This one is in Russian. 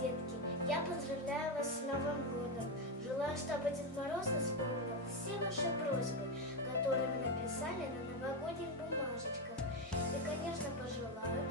детки, я поздравляю вас с Новым годом. Желаю, чтобы Дед Мороз исполнил все ваши просьбы, которые вы написали на новогодних бумажечках. И, конечно, пожелаю,